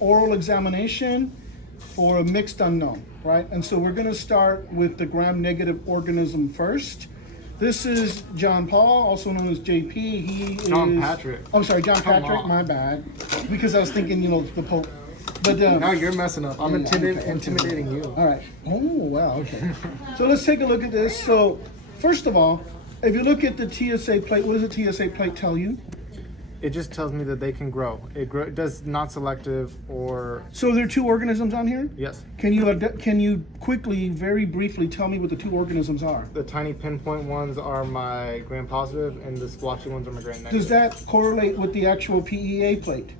oral examination for a mixed unknown, right? And so we're going to start with the gram-negative organism first. This is John Paul, also known as JP. He John is... Patrick. Oh, I'm sorry, John Come Patrick, on. my bad. Because I was thinking, the Pope. But No, you're messing up. I'm Yeah, okay. intimidating you. all right. Oh, wow, okay. So let's take a look at this. So, first of all, if you look at the TSA plate, what does the TSA plate tell you? It just tells me that they can grow. It does not selective or So there are two organisms on here? yes. Can you quickly, very briefly tell me what the two organisms are? The tiny pinpoint ones are my gram positive, and the splotchy ones are my gram negative. Does that correlate with the actual PEA plate?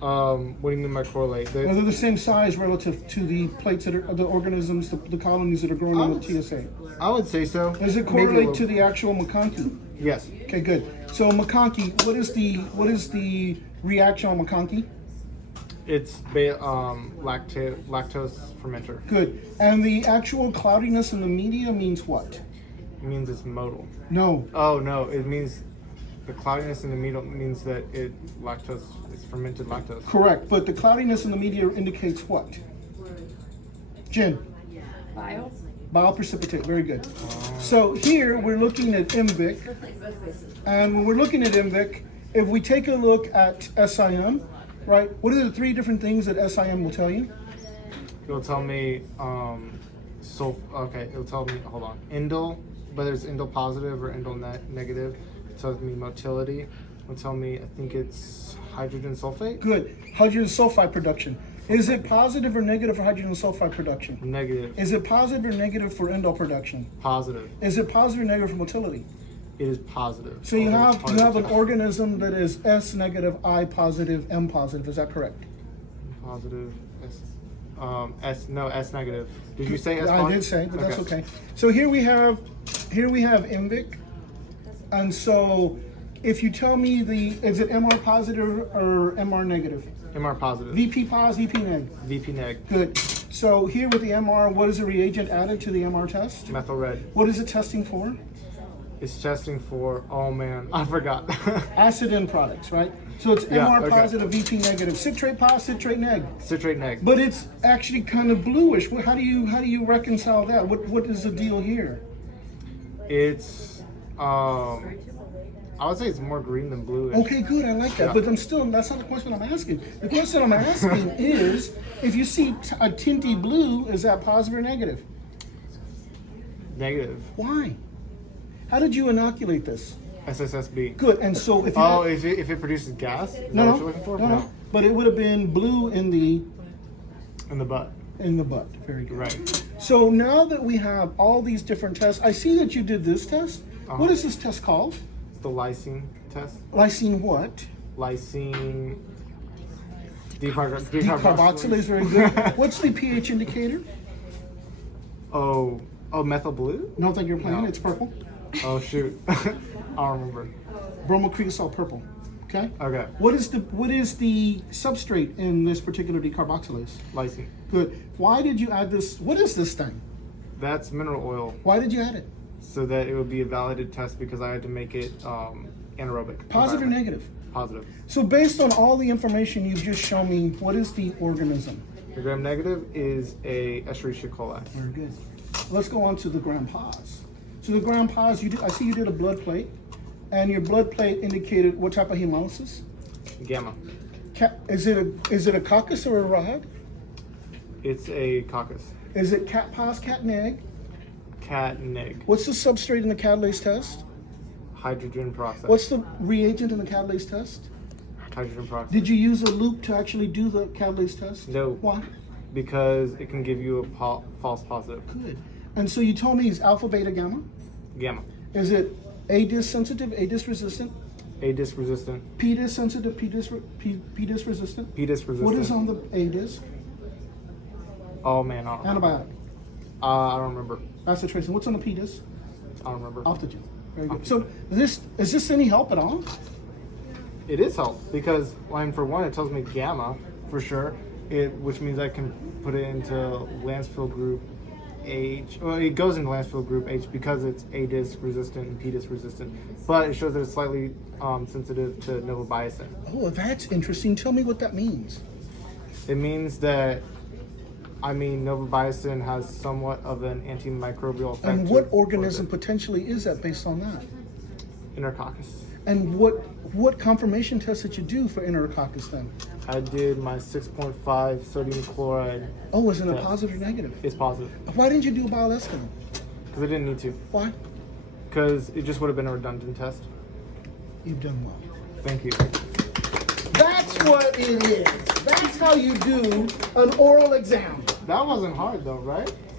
What do you mean by correlate? Are they the same size relative to the plates that are the organisms, the colonies that are growing on the TSA? I would say so. Does it Maybe a correlate little- to the actual McConkey? Yes. Okay, good. So McConkey, what is the reaction on McConkey? It's lactose fermenter. Good. And the actual cloudiness in the media means what? It means it's modal. No. Oh no, it means the cloudiness in the media means that it's fermented lactose. Correct. But the cloudiness in the media indicates what? Jen. Bile. Bioprecipitate. Very good. So here we're looking at MVIC. And when we're looking at MVIC, if we take a look at SIM, right, what are the three different things that SIM will tell you? It'll tell me it'll tell me indole, whether it's indole positive or indole negative. It tells me motility. It'll tell me, I think it's hydrogen sulfate. Good. Hydrogen sulfide production. Is it positive or negative for hydrogen sulfide production? Negative. Is it positive or negative for indole production? Positive. Is it positive or negative for motility? It is positive. So you Although it's have hard to an tell. organism that is S negative, I positive, M positive. Is that correct? Positive. S negative. Did you say S I positive? did say, but that's okay. So here we have MVIC, and so if you tell me is it MR positive or MR negative? MR positive. VP pos, VP neg. VP neg. Good. So here with the MR, what is the reagent added to the MR test? Methyl red. What is it testing for? It's testing for, oh man, I forgot. Acid end products, right? So it's Yeah, MR okay. positive, VP negative, citrate pos, citrate neg. Citrate neg. But it's actually kind of bluish. How do you reconcile that? What is the deal here? It's, I would say it's more green than bluish. Okay, good. I like that. Yeah. But that's not the question I'm asking. The question I'm asking is, if you see a tinty blue, is that positive or negative? Negative. Why? How did you inoculate this? SSSB. Good. And so if you Oh, if it produces gas? Is that no, what you're looking for? no. But it would have been blue in the In the butt. butt. Very good. Right. So now that we have all these different tests, I see that you did this test. What is this test called? It's the lysine test. Lysine what? Lysine Decarboxylase. Very good. What's the pH indicator? Oh, methyl blue? No, think you're playing. No. It's purple. Oh shoot. I don't remember. Bromocretosol purple. Okay. Okay. What is the substrate in this particular decarboxylase? Lysine. Good. Why did you add this? What is this thing? That's mineral oil. Why did you add it? So that it would be a validated test because I had to make it anaerobic. Positive or environment. negative? Positive. So based on all the information you've just shown me, what is the organism? The gram negative is a Escherichia coli. Very good. Let's go on to the gram pos. So the gram pos, I see you did a blood plate, and your blood plate indicated what type of hemolysis? Gamma. Is it a coccus or a rod? It's a coccus. Is it cat pos, cat neg? Cat neg. What's the substrate in the catalase test? Hydrogen peroxide. What's the reagent in the catalase test? Hydrogen peroxide? Did you use a loop to actually do the catalase test? No. Why? Because it can give you a false positive. Good. And so you told me it's alpha, beta, gamma? Gamma. Is it ADIS sensitive, ADIS resistant, ADIS resistant. PDIS sensitive, PDIS resistant? PDIS resistant. What is on the ADIS? Oh man, I don't remember. Antibiotic. I don't remember. Acid tracing. What's on the PDIS? I don't remember. Optogen. Very good. So is this any help at all? It is help because, for one, it tells me gamma for sure. Which means I can put it into Lancefield group H. Well, it goes into Lancefield group H because it's ADIS resistant and PDIS resistant. But it shows that it's slightly sensitive to novobiacin. Oh, that's interesting. Tell me what that means. It means that, novabiocin has somewhat of an antimicrobial effect. And what organism potentially is that based on that? Enterococcus. And what confirmation test did you do for Enterococcus then? I did my 6.5 sodium chloride. Oh, was it a test. positive or negative? It's positive. Why didn't you do a bile estimate? Because I didn't need to. Why? Because it just would have been a redundant test. You've done well. Thank you. That's what it is. That's how you do an oral exam. That wasn't hard though, right?